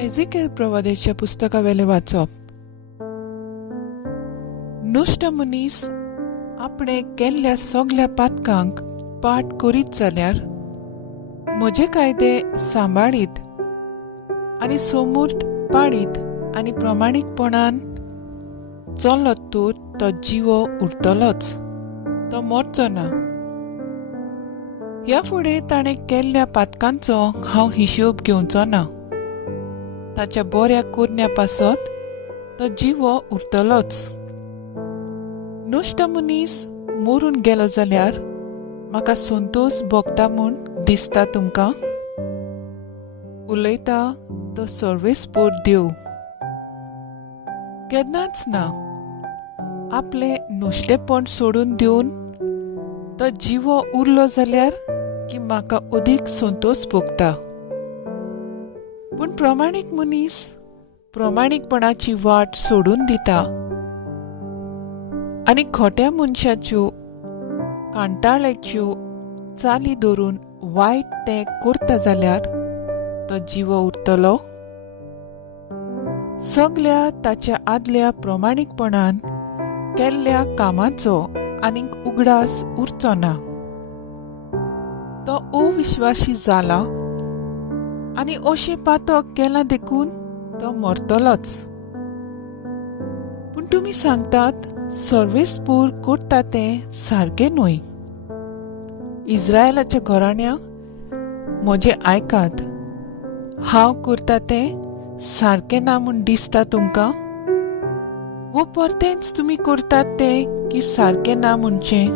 Ezekiel प्रवादेच्या पुस्तकावेले वाचप. नुष्ट मनीस आपणे केल्ल्या सगळ्या पातकांक पाठ करीत जाल्यार म्हजे कायदे सांबाळीत आनी समूर्त पाळीत आनी प्रामाणीकपणान चल्लो तूं तो जिवो उरतलोच, तो मरचो ना. ह्या फुडें ताणें केल्ल्या पातकांचो हांव हिशोब घेवचो ना. ताच्या बऱ्या कुरण्या पासत तो जिवो उरतलोच. नुष्ट मनीस मरून गेलो जाल्यार म्हाका संतोष भोगता म्हूण दिसता तुमकां? उलयता तो सर्वेस्पोर देव. केन्नाच ना. आपले नुश्टेपण सोडून दिवन तो जिवो उरलो जाल्यार की म्हाका अदीक संतोष भोगता. पूण प्रामाणीक मनीस प्रामाणीकपणाची वाट सोडून दिता आनी खोट्या मनशाच्यो कांटाळ्याच्यो चाली धरून वायट तें करता जाल्यार तो जिवो उरतलो. सगळ्या ताच्या आदल्या प्रामाणीकपणान केल्ल्या कामाचो आनीक उगडास उरचो ना. तो अविश्वासी जाला आनी अशें पातक केलां देखून तो मरतलोच. पूण तुमी सांगतात सर्वेस्पूर करता तें सारकें न्हय. इस्रायलाच्या घराण्या म्हजें आयकात. हांव करता तें सारकें ना म्हूण दिसता तुमकां? वो परतेंच तुमी करतात तें की सारकें ना म्हणचें?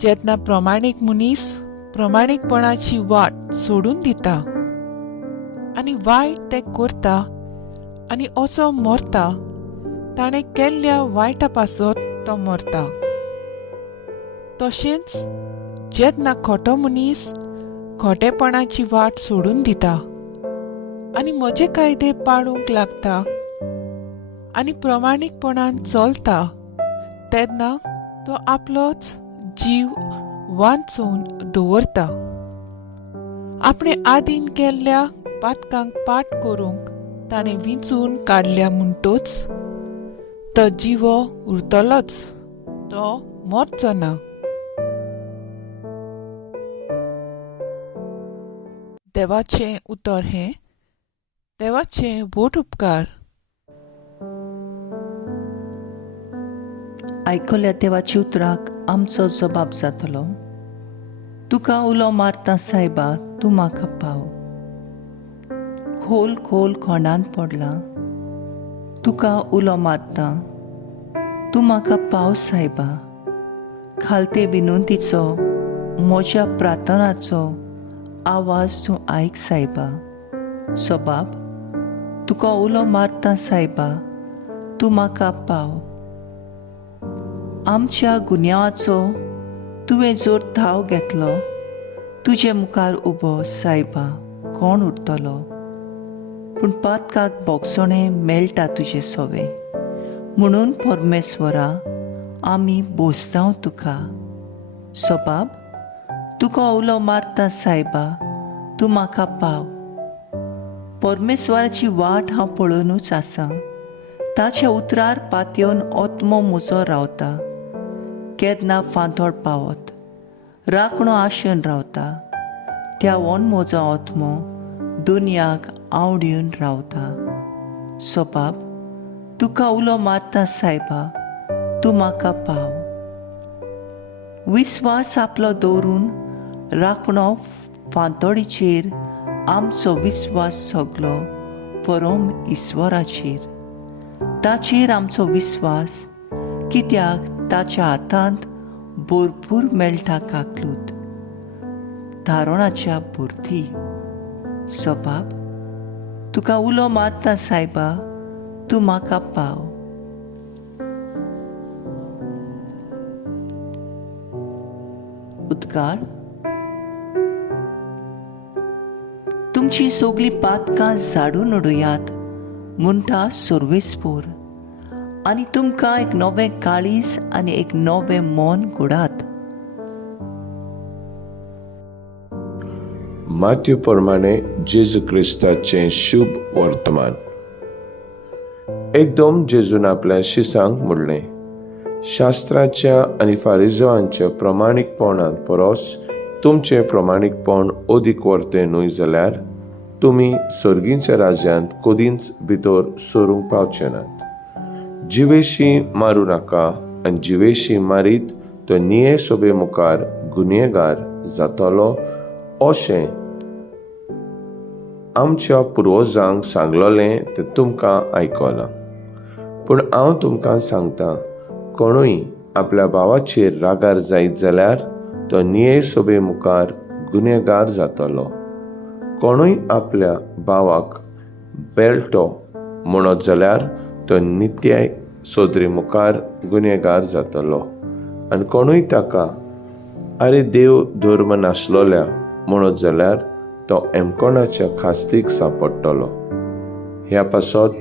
जेन्ना प्रामाणीक मनीस प्रामाणीकपणाची वाट सोडून दिता आनी वायट तें करता आनी असो मरता, ताणें केल्ल्या वायटा पासत तो मरता. तशेंच जेन्ना खोटो मनीस खोटेपणाची वाट सोडून दिता आनी म्हजे कायदे पाळूंक लागता आनी प्रामाणीकपणान चलता, तेन्ना तो आपलोच जीव वांचून दवरता. आपणे आदीन केल्ल्या पातकांक पाठ करूंक ताणें विंचून काडल्या म्हणटूच तो जिवो उरतलोच, तो मरचो ना. देवाचें उतर हें. देवाचें व्हड उपकार. आयकल्या देवाच्या उतराक आमचो जबाब जातलो. तुका उलो मारता सायबा, तूं म्हाका पाव. खोल खोल खोंडान पडला. तुका उलो मारता, तूं म्हाका पाव सायबा. खालते विनंतीचो म्हज्या प्रार्थनाचो आवाज तूं आयक सायबा. जबाब, तुका उलो मारता सायबा, तूं म्हाका पाव. आमच्या गुन्यांवाचो तुवें जर थाव घेतलो, तुजे मुखार उबो सायबा कोण उरतलो? पूण पातकाक बोगसणें मेळटा तुजे सोवे. म्हणून परमेश्वरा आमी बोसतांव तुका. जबाब, तुका उलो मारता सायबा, तूं म्हाका पाव. परमेश्वराची वाट हांव पळोवनूच आसां. ताच्या उतरार पातयेवन ओतमो म्हजो रावता. केन्ना फांतोड पावत राखणो आशेन रावता. त्या वन म्हजो ओतमो दुनियाक आवडीन रावता. जबाब, तुका उलो मारता सायबा, तूं म्हाका पाव. विस्वास आपलो दवरून राखणो फांतोडीचेर आमचो विस्वास सगलो परम इश्वराचेर. ताचेर आमचो विस्वास, कित्याक ताच्या हातांत भरपूर मेळटा काकलूत धारोणाच्या भुरती. जबाब, तुका उलो मारता सायबा, तूं म्हाका पाव. उद्गार. तुमची सगळी पातकां झाडून उडयात म्हणटा सर्वेस्पोर, आनी तुमकां एक नवें काळीज आनी एक नवें मन घोडात. माथ्यू प्रमाणे जेजू क्रिस्ताचें शुभ वर्तमान. एकदम जेजून आपल्या शिसांक म्हणलें, शास्त्राच्या आनी फारिजवांच्या प्रमाणीकपणान परस तुमचें प्रमाणीकपण अदीक वर्तें न्हय जाल्यार तुमी सर्गीच्या राज्यांत कदींच भितर सरूंक पावचे नात. जिवेशी मारूं नाका, आनी जिवेशी मारीत तो निये सोबे मुखार गुन्हेगार जातलो अशें आमच्या पुर्वजांक सांगलोलें तें तुमकां आयकलां. पूण हांव तुमकां सांगतां, कोणूय आपल्या भावाचेर रागार जायत जाल्यार तो निये सोबे मुखार गुन्हेगार जातलो. कोणूय आपल्या भावाक बेळटो म्हणत जाल्यार तो नित्याय सोदरी मुखार गुन्हेगार जातलो. आनी कोणूय ताका आरे देव धर्म नासलोल्या म्हणत जाल्यार तो एमकोणाच्या खास्तीक सांपडटलो. ह्या पासत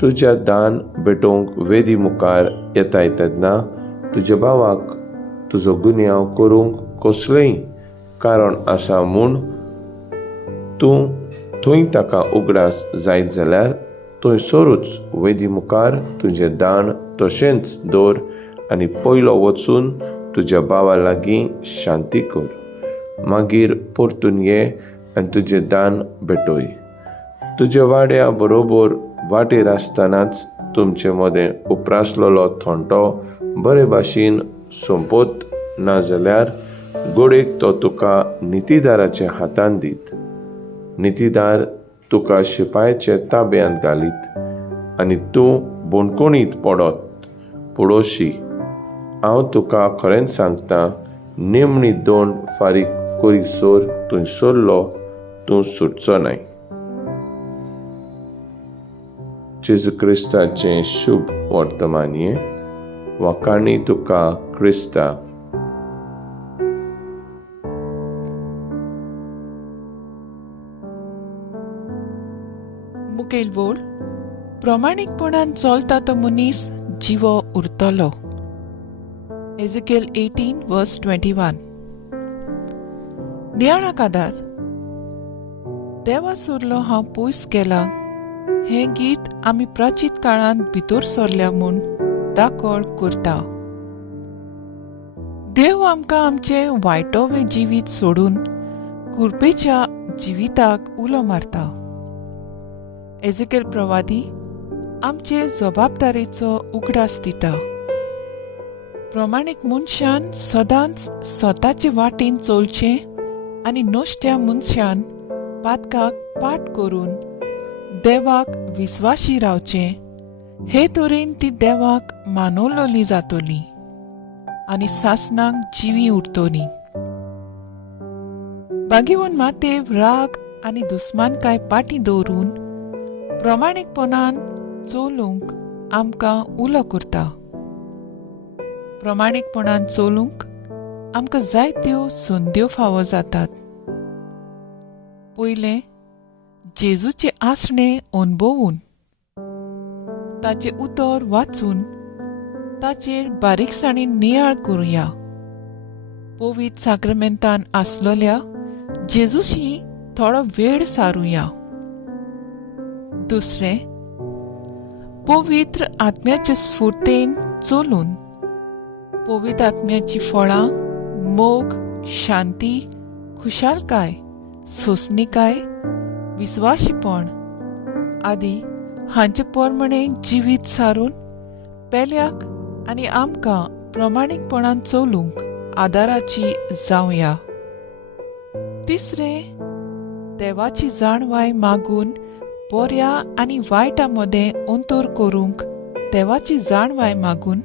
तुज्या दान भेटोवंक वेदी मुखार येता तेन्ना तुज्या भावाक तुजो गुन्यांव करूंक कसलेंय कारण आसा म्हूण तूं थंय ताका उगडास जायत जाल्यार थंयसरूच वेदी मुखार तुजें दान तशेंच दवर आनी पयलो वचून तुज्या भावा लागीं शांती कर. मागीर परतून ये आनी तुजें दान भेटोय. तुज्या वाड्या बरोबर वाटेर आसतनाच तुमचे मदें उपरासलोलो थोंटो बरे भाशेन सोंपत ना जाल्यार गोडेक तो तुका नितीदाराच्या हातांत दीत. नितीदार तुका शिपायाचे ताब्यांत घालीत आनी तूं बोणकोणीत पडत पडोशी. हांव तुका खरेंच सांगतां, नेमणी दोंड फारीक करीसर थंयसरलो तूं सुटचो नाय. जेजू क्रिस्ताचें शुभ वर्तमानीय. वाकाणी तुका क्रिस्ता. मुखेल बोल. प्रमाणीकपणान चलता तो मनीस जिवो उरतलो. एझेकिएल 18 verse 21. नियाळा कादार. देवा सोरलो हांव पयस गेला हें गीत आमी प्राचीन काळांत भितर सरल्या म्हूण दाखोळ करता. देव आमकां आमचे वायटोवे जिवीत सोडून कुरपेच्या जिविताक उलो मारता. एझेकिएल प्रवादी आमचे जबाबदारेचो उगडास दिता. प्रमाणीक मनशान सदांच स्वताचे वाटेन चलचें आनी नश्ट्या मनशान पातकाक पाट करून देवाक विस्वाशी रावचें. हे तरेन ती देवाक मानवलोली जातली आनी सासणांक जिवी उरतली. बागीवन मातेव राग आनी दुस्मानकाय पाटी दवरून प्रमाणीकपणान चलूंक आमकां उलो करता. प्रमाणीकपणान चलूंक आमकां जायत्यो संद्यो फावो जातात. पयलें, जेजूचे आसणे अणभवून, ताचे उतर वाचून ताचेर बारीकसाणेन नियाळ करुया. पवित्र साक्रमेंतान आसलोल्या जेजूशी थोडो वेळ सारुया. दुसरें, पवित्र आत्म्याचे स्फूर्तेन चलून पवित्र आत्म्याची फळां मोग, शांती, खुशालकाय, सोंसणीकाय, विस्वाशीपण आदी हांचे प्रमाणे जिवीत सारून पेल्याक आनी आमकां प्रमाणीकपणान चलूंक आदाराची जावया. तिसरें, देवाची जाणवाय मागून बऱ्या आनी वायटा मदें अंतर करूंक देवाची जाणवाय मागून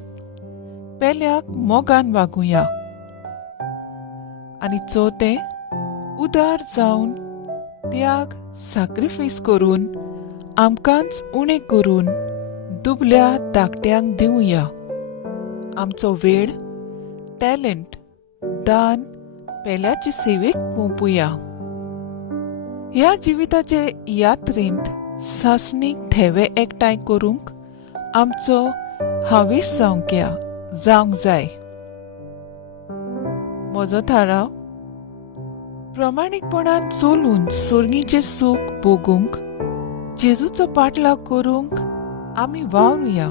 पेल्याक मोगान वागुया. आनी चवथें, उदार जावन त्याग सॅक्रिफायस करून आमकांच उणें करून दुबल्या धाकट्यांक दिवया. आमचो वेळ, टॅलंट, दान पेल्याचे सेवेक पोंपुया. ह्या जिविताचे यात्रेंत सासणीक थेवे एकठांय करूंक आमचो हावेस जावंक जाय. म्हजो थाराव, प्रमाणीकपणान चलून सोर्गीचें सूख भोगूंक जेजूचो पाटलाव करूंक आमी वावरुया.